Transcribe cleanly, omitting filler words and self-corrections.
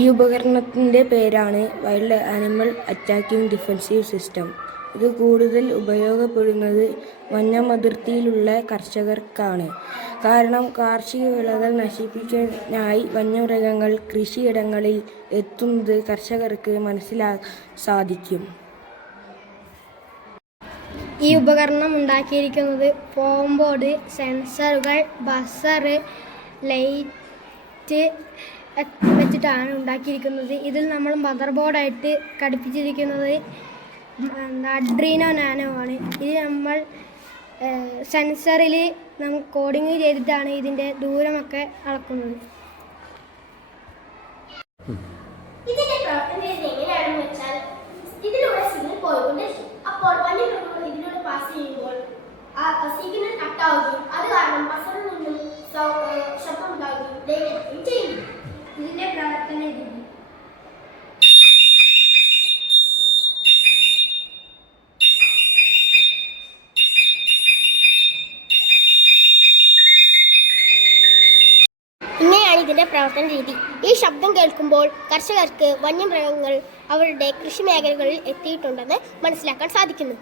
ഈ ഉപകരണത്തിൻ്റെ പേരാണ് wild animal attacking defensive system. ഇത് കൂടുതൽ ഉപയോഗപ്പെടുന്നത് വനമതിർത്തിയിലുള്ള കർഷകർക്കാണ്. കാരണം കാർഷിക വിളകൾ നശിപ്പിക്കാനായി വന്യമൃഗങ്ങൾ കൃഷിയിടങ്ങളിൽ എത്തുന്നത് കർഷകർക്ക് മനസ്സിലാക്കാൻ സാധിക്കും. ഈ ഉപകരണം ഉണ്ടാക്കിയിരിക്കുന്നത് ഫോം ബോർഡ്, സെൻസറുകൾ, ബസർ, ലൈറ്റ് വെച്ചിട്ടാണ് ഉണ്ടാക്കിയിരിക്കുന്നത്. ഇതിൽ നമ്മൾ മദർ ബോർഡായിട്ട് ഘടിപ്പിച്ചിരിക്കുന്നത് അഡ്രീനോ നാനോ ആണ്. ഇത് നമ്മൾ സെൻസറിൽ നമ്മൾ കോഡിങ് ചെയ്തിട്ടാണ് ഇതിൻ്റെ ദൂരമൊക്കെ അളക്കുന്നത്. ഇതിന്റെ പ്രവർത്തനം എങ്ങനെയാണെന്ന് വെച്ചാൽ, ഇതിലൂടെ സിഗ്നൽ പോയിക്കൊണ്ടിരിക്കും. അപ്പോൾ വന്യമൃഗങ്ങൾ ഇതിലൂടെ പാസ് ചെയ്യുമ്പോൾ ആ സിഗ്നൽ കട്ടാവുകയും അത് കാരണം ബസറിൽ നിന്നും ശബ്ദം ഉണ്ടാവുകയും ലയിക്കുകയും ചെയ്യുന്നു. ഇതിന്റെ പ്രവർത്തന രീതി ഇങ്ങനെയാണ് ഇതിന്റെ പ്രവർത്തന രീതി. ഈ ശബ്ദം കേൾക്കുമ്പോൾ കർഷകർക്ക് വന്യമൃഗങ്ങൾ അവരുടെ കൃഷി മേഖലകളിൽ എത്തിയിട്ടുണ്ടെന്ന് മനസ്സിലാക്കാൻ സാധിക്കുന്നു.